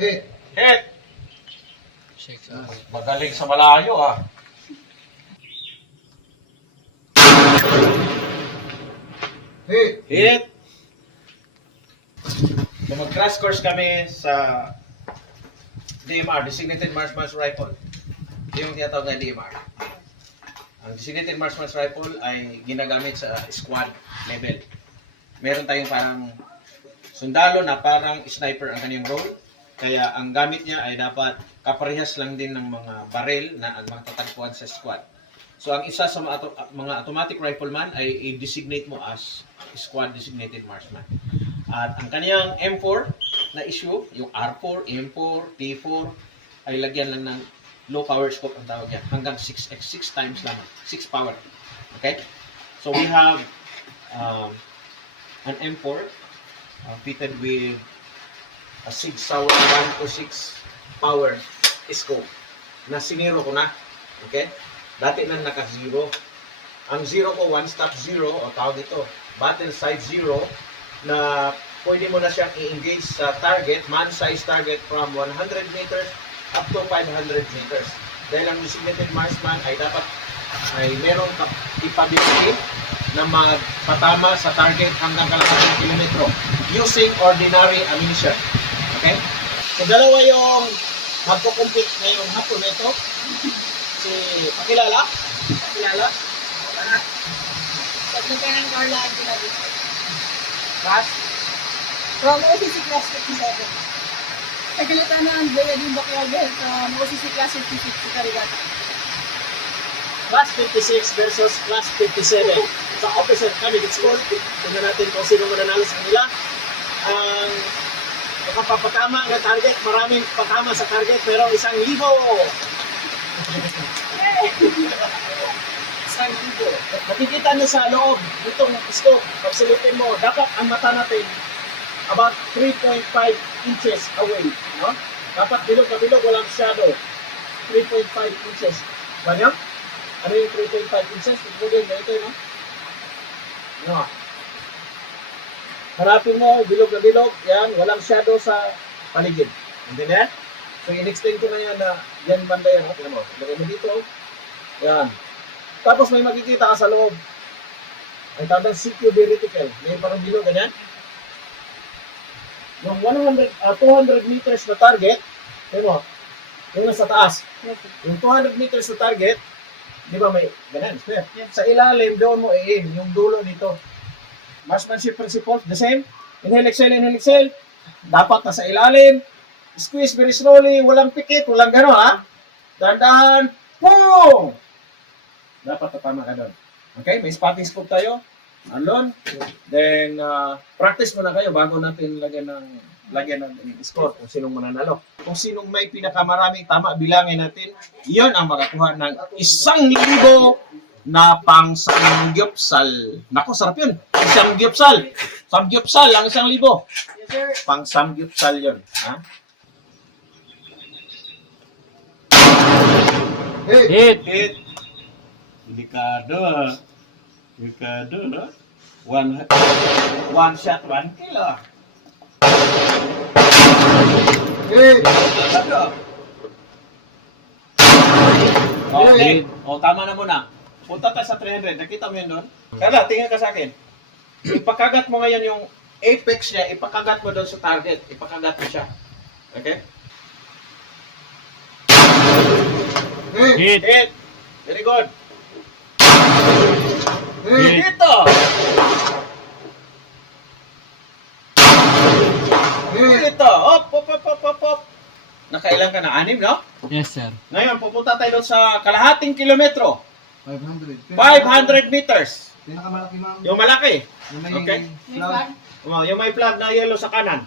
Hit. Hit! Magaling sa malayo ah. Hit. Hit! So mag-crash course kami sa DMR, Designated Marksman's Rifle. Ito yung tinatawag na DMR. Ang Designated Marksman's Rifle ay ginagamit sa squad level. Meron tayong parang sundalo na parang sniper ang kanyang role. Kaya ang gamit niya ay dapat kaparehas lang din ng mga barrel na ang mga tatagpuan sa squad. So ang isa sa mga automatic rifleman ay i-designate mo as squad designated marksman. At ang kaniyang M4 na issue, yung R4, M4, T4 ay lagyan lang ng low power scope ang tawag yan. Hanggang 6x, 6 times lamang. 6 power. Okay? So we have an M4 fitted with a Sig Sauer 126 power scope na siniro ko na. Okay? Dati nang naka-zero. Ang zero ko, one-stop zero, o tawag ito, battle side zero, na pwede mo na siyang i-engage sa target, man-size target from 100 meters up to 500 meters. Dahil ang designated marksman ay dapat ay merong capability na magpatama sa target hanggang kalahating kilometro using ordinary ammunition. Okay? So dalawa yung magkukumpit ngayong hapon na ito. Si pakilala? Pakilala? Tatlo ka ng Carla ang sinabi. Class? From OCC Class 57. Nagkalita na ang Daya din Bakyagel from OCC Class 56 sa Karigata. Class 56 versus Class 57. Sa officer candidate score, tingnan natin kung sino mananalo sa kanila. Ang makapapatama ng target, maraming patama sa target, pero 1,000. 1,000. Makikita nyo sa loob nitong scope, pag silipin mo, dapat ang mata natin about 3.5 inches away. No? Dapat bilog na bilog, walang shadow. 3.5 inches. Ba niyo? Ano yung 3.5 inches? Ito din, ito no? No. Harapin mo, bilog na bilog, yan, walang shadow sa paligid. Intindihan? So, in-explain ko na yan na yan banda yan. Tingnan mo, lagay mo dito. Yan. Tapos may makikita ka sa loob. Ang tawag CQ vertical. May parang bilog, ganyan. Yung 200 meters na target, tingnan mo, yung nasa taas. Yung 200 meters na target, di ba may ganyan, square. Sa ilalim, doon mo i-aim, yung dulo nito. Marksmanship principle, the same. Inhale, exhale, inhale, exhale. Dapat nasa ilalim. Squeeze very slowly, walang pikit, walang gano'n, ha? Dahan-dahan, boom! Dapat tatama ka doon. Okay, may spotting scope tayo. Alon. Then, practice muna kayo bago natin lagyan ng score kung sinong mananalo. Kung sinong may pinakamaraming tama, bilangin natin. Iyon ang makakuha ng 1,000 na pang samgyupsal. Naku, sarap yun. Samgyupsal. Samgyupsal ang 1,000. Yes, sir. Pang samgyupsal yun. Ha? Hit. Hit. Delikado ah. Delikado no? One shot, 1 kill ah. Hit. Delikado. Okay. O, tama na muna. Punta tayo sa 300. Nakita mo yun doon? Kaya tingin ka sa akin. Ipakagat mo ngayon yung apex niya, ipakagat mo doon sa target. Ipakagat mo siya. Okay? Hit. Hit. Very good. Hit. Dito. Hit. Dito. Hop, hop, hop, hop, hop, hop. Nakailan ka na? 6, no? Yes, sir. Ngayon, pupunta tayo doon sa kalahating kilometro. 500. 500 meters. Pinakamalaki, ma'am. Yung malaki. Yung may Okay. May flag. flag. Yung may flag na yellow sa kanan.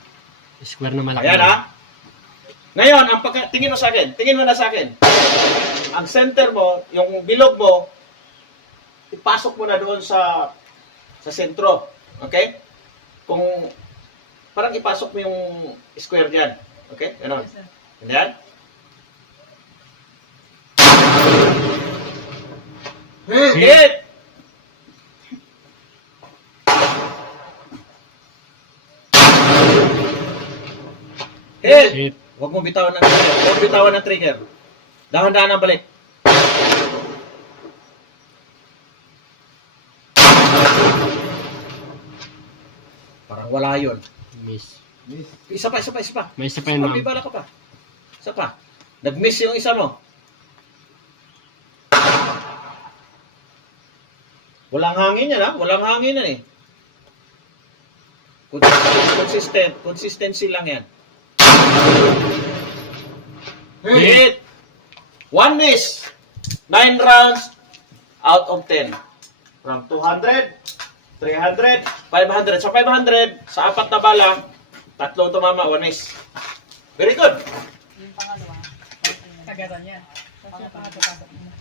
Square na malaki. Ayan ha. Ngayon, tingin mo sa akin. Tingin mo na sa akin. Ang center mo, yung bilog mo, ipasok mo na doon sa sentro. Okay? Kung parang ipasok mo yung square diyan. Okay? Ganon. Yes, sir. Ganyan? Hit. Hit! Hit! Hit. Huwag mo bitawan ng trigger. Huwag bitawan ng trigger. Dahan-dahan ang balik. Parang wala yun. Miss. Miss. Isa pa, isa pa, isa pa. May isa pa yun, May ma'am. bala ka pa. Isa pa. Nag-miss yung isa mo. Walang hangin yan ha. Walang hangin yan eh. Consistency lang yan. Hit! 1 miss. 9 rounds out of 10. From 200, 300, 500. Sa 500, sa apat na bala, tatlong tumama, 1 miss. Very good. Yung pangalawa. Kagatan niya. Tapos yung pangatlo, pasok mo.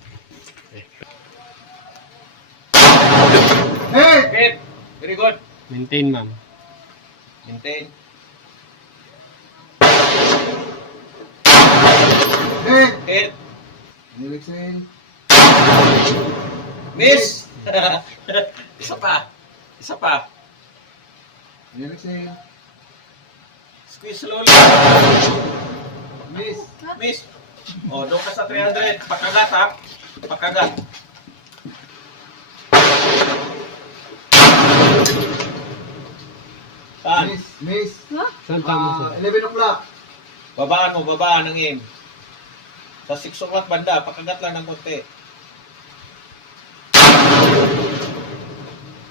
Hit! Hit. Very good. Maintain, ma'am. Maintain. Hit! Hit. Nilixin. Miss. Isa pa. Isa pa. Nilixin. Squeeze slowly. Miss. Miss. Oh, doon ka sa 300. Pakagat ha. Pakagat. Saan? Miss. Miss. Saan tama, sir? 11 o'clock. Babaan mo, babaan ng aim. Sa 6 o'clock banda, pakagat lang ng konti.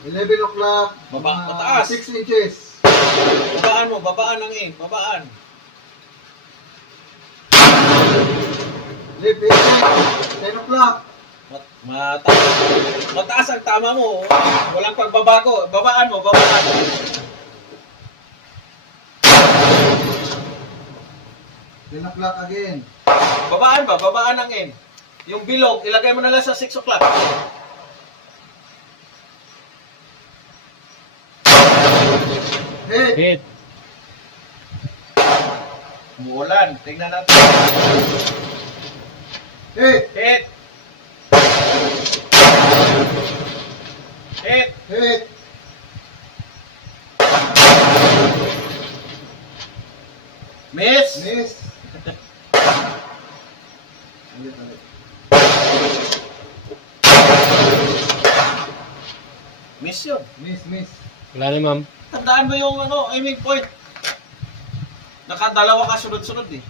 11 o'clock. Baba, mataas. 6 inches. Babaan mo, babaan ng aim. Babaan. Left hit. 10 o'clock. Mataas. Mataas ang tama mo. Walang pagbabago. Babaan mo, babaan. Ten o'clock again. Babaan ba? Babaan ng aim. Yung bilog, ilagay mo na lang sa 6 o'clock. Hit. Hit. Umuulan. Tingnan natin. Hit. Hit. Hit. Hit. Miss. Miss. Ulit, ulit. Miss yun. Miss, miss. Wala na, ma'am. Tandaan mo yung aiming point. Nakadalawa ka sunod-sunod eh.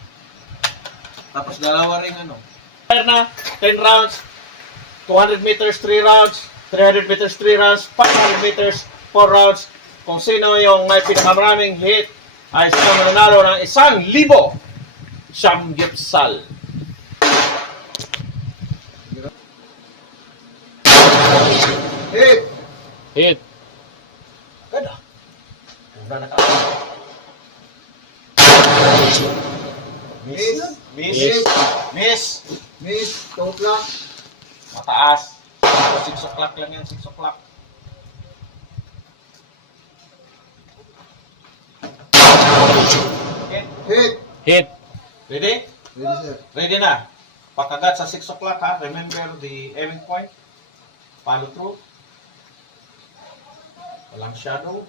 Tapos dalawa ring Fire na, 10 rounds, 200 meters, 3 rounds, 300 meters, 3 rounds, 500 meters, 4 rounds. Kung sino yung may pinakamaraming hit ay sino mananalo ng 1,000 Samgyeopsal. Hit. Hit. Ganda. Una na ka. Miss. Miss. Miss. Miss. Miss. 2 o'clock. Mataas. 6 o'clock lang yan, 6 o'clock. Okay. Hit. Hit. Ready? Ready, sir. Ready na. Pagkagat sa 6 o'clock ha. Remember the aiming point. Follow through. Walang shadow.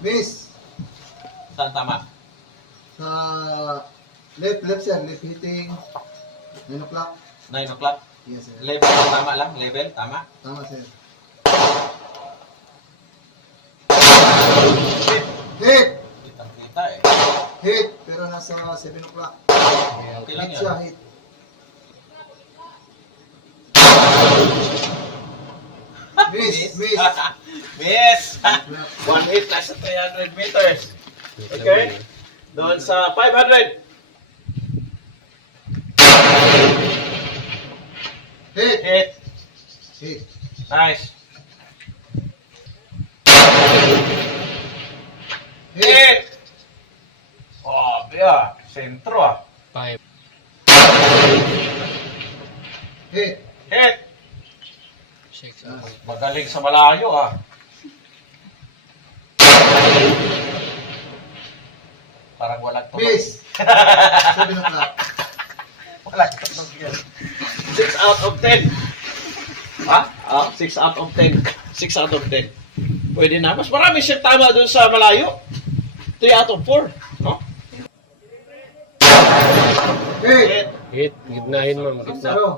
Miss. Saan tama? Sa left, sir. Left hitting. 9 o'clock. 9 o'clock. Yes, sir. Level, tama lang. Level, tama. Tama, sir. Hit. Hit. Kitang-kita eh. Hit. Pero nasa 7 o'clock. Okay lang Hit yan. siya, hit. Miss. Miss. Miss. 1 hit na sa 300 meters. Okay. Doon sa 500. Hit. Hit. Hit. Nice. Hit. Hit. Oh, yeah. Sentro ah. 5. Hit. Hit. 6. Magaling sa malayo ah. Parang walang tunog. Miss. 7 o'clock. Walang tunog yan. 6 out of 10. Ha? Ah? 6 out of 10. 6 out of 10. Pwede na. Mas marami siyang tama doon sa malayo. 3 out of 4. No? Hit. Hit. Gitnahin, ma'am. Gitna. Zero.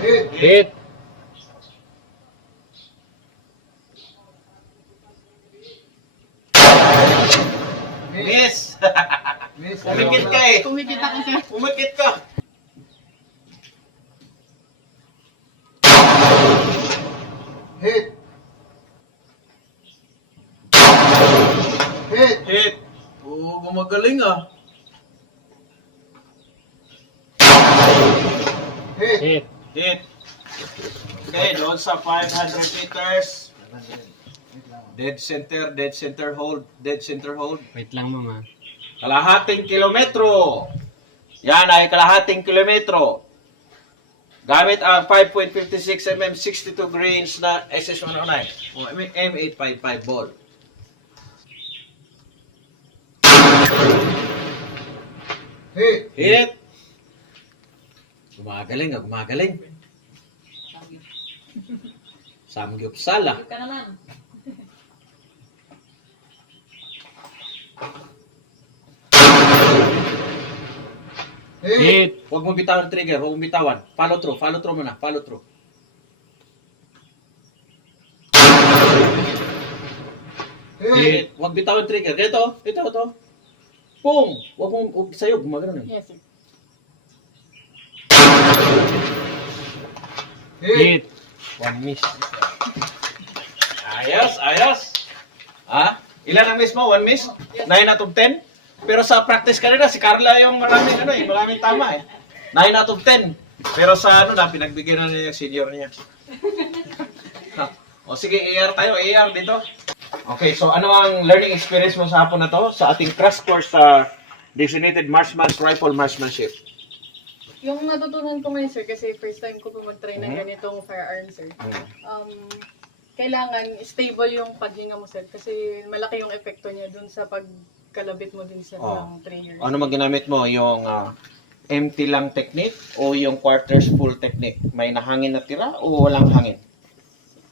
Hit. Hit. Miss! Miss. Pumikit ka eh. Kumikita ka sir. Pumikit ka. Hit. Hit. Hit. Oo, gumagaling ah. Hit. Hit. Hit. Okay, doon sa 500 meters. Dead center hold, dead center hold. Wait lang, ma'am. Kalahating kilometro. Yan ay kalahating kilometro. Gamit ang 5.56 mm 62 grains na SS109 o M855 ball. Hit. Hit. Gumagaling ah, gumagaling. Samgyupsal ah. Ka naman. Hit. Hit. Huwag mo bitawan ang trigger, huwag mo bitawan. Follow through muna, follow through. Hit. Hit. Huwag bitawan ang trigger. Dito, ito. Boom! Huwag mo, sa'yo, gumagano eh. Yes sir. Hit. Hit. One miss. Ayos. Ah? Ilan ang miss mo? 1 miss? 9 out of 10? Pero sa practice kanina, si Carla yung maraming tama eh. 9 out of 10. Pero sa pinagbigyan na niya yung senior niya. Ha. O sige, AR tayo, AR dito. Okay, so ano ang learning experience mo sa hapon na to? Sa ating crash course sa Designated Marksman's Rifle Marksmanship. Yung natutunan ko ngayon sir, kasi first time ko po mag-try ng Mhm. ganitong firearm sir. Hmm. Kailangan stable yung paghinga mo sir, kasi malaki yung epekto niya dun sa pagkalabit mo din sir Oh. ng trigger. Ano man ginamit mo? Yung empty lang technique o yung quarters full technique? May nahangin na tira o walang hangin?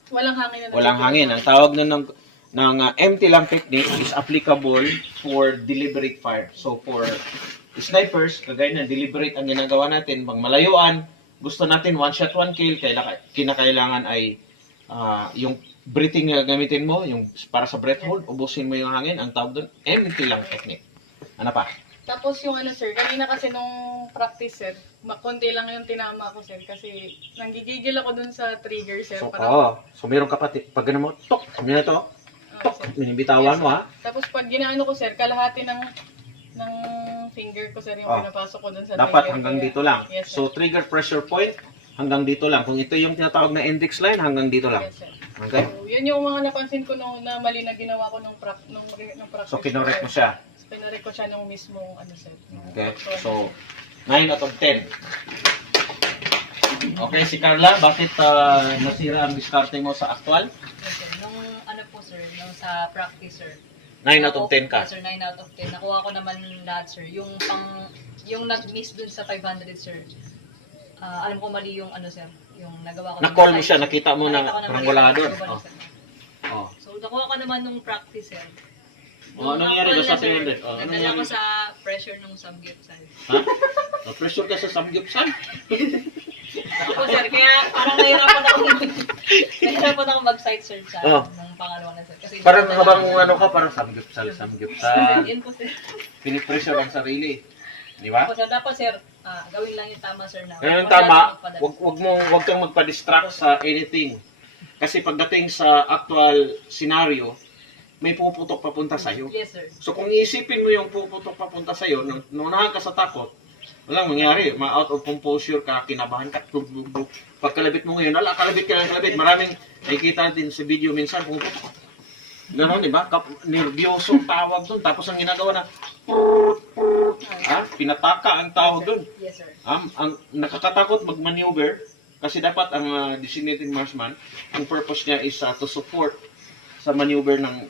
Walang hangin na Walang hangin. Ang tawag na ng empty lang technique is applicable for deliberate fire. So for snipers, kagaya na deliberate ang ginagawa natin, pang malayuan, gusto natin one shot, one kill, kinakailangan ay yung breathing na gamitin mo, yung para sa breath hold, ubusin mo yung hangin, ang tawag doon, empty lang technique. Ano pa? Tapos yung sir, kanina kasi nung practice sir, konti lang yung tinama ko sir, kasi nanggigigil ako dun sa trigger sir. So, so meron ka pati, pag ganun mo, tok, na to, tok, Sir. minibitawan mo ha. Tapos pag ginaano ko sir, kalahati ng finger ko sir yung pinapasok ko dun sa Dapat trigger. hanggang Kaya- dito lang. Yes, sir. So trigger pressure point, hanggang dito lang. Kung ito yung tinatawag na index line, hanggang dito lang. Yes, sir. Okay? So, yun yung mga napansin ko na mali na ginawa ko nung practice. So kinorek mo siya. Pinarek ko siya nung mismong sir. Okay? So 9 out of 10. Okay, si Carla, bakit nasira ang diskarte mo sa actual? Yes, sir. Nung po sir, nung sa practice sir. 9 out of 10 ka. Yes, sir, 9 out of 10. Nakuha ko naman lahat sir. Yung nag-miss dun sa 500 sir. Alam ko mali yung sir. Yung nagawa ko. Na-call mo Side, siya, sir. nakita mo na Nakita ko parang mali, wala sir. doon. Wala, Oh. sir. Oh. So nakuha ko naman nung practice sir. Oh, ano nangyari ba sa 300? Oh, ano Nagdala nangyari? ko sa pressure nung samgyupsal. Ha? Na-pressure ka sa samgyupsal? Ako sir, kaya parang nahirapan ako mag-site search sa Oh. ng pangalawa na sir. Kasi Parang dalawa habang lang. ano ka, parang samgyupsal. Yun po sir. Pinipressure ang sarili. Di ba? Tapos sir, dapat sir, gawin lang yung tama sir na. Ganun yung Wag tama, natin magpadala. wag kang magpa-distract sa anything. Kasi pagdating sa actual scenario, may puputok papunta sa'yo. Yes sir. So kung iisipin mo yung puputok papunta sa'yo, nunahan ka sa takot, walang mangyari. Ma-out of composure ka, kinabahan ka, pagkalabit mo ngayon, kalabit ka ng kalabit. Maraming nakikita natin sa video minsan, puputok. Ganon, di ba? Nervyoso tawag doon. Tapos ang ginagawa na, pinataka ang tawag doon. Yes sir. Ang nakakatakot mag-maneuver kasi dapat ang designated marksman, ang purpose niya is to support sa maneuver ng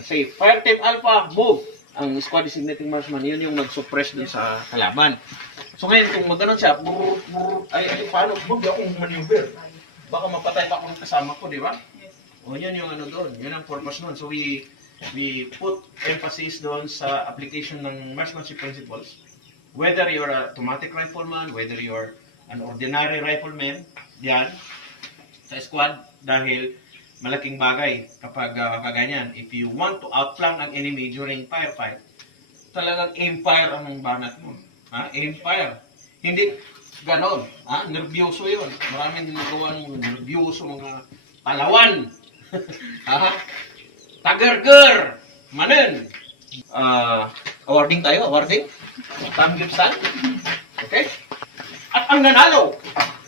safe. Fire team alpha, move! Ang squad designated marksman, yun yung mag-suppress dun sa kalaban. So ngayon, kung magano'n siya, ay paano? Huwag akong maneuver. Baka mapatay pa akong kasama ko, di ba? Yes. O yan yung ano doon. Yun ang purpose nun. So we put emphasis doon sa application ng marksmanship principles. Whether you're a automatic rifleman, whether you're an ordinary rifleman, yan, sa squad, dahil malaking bagay kapag kaganyan. If you want to outflank ang enemy during firefight, talagang aim fire ang banat mo. Ha? Aim fire. Hindi ganon. Ha? Nervyoso yun. Maraming ginagawa ng nervyoso mga palawan. Ha? Tagarger. Manen. Awarding tayo, awarding. Tam Gibson. Okay? At ang nanalo,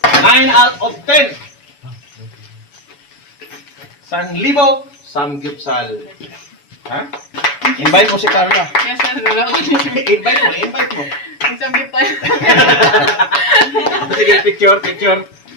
9 out of 10. San Libo, Sam Gipsal. Ha? Invite mo si Carla. Yes, sir. Wala ko Invite mo. Ang samgip tayo. Sige, picture.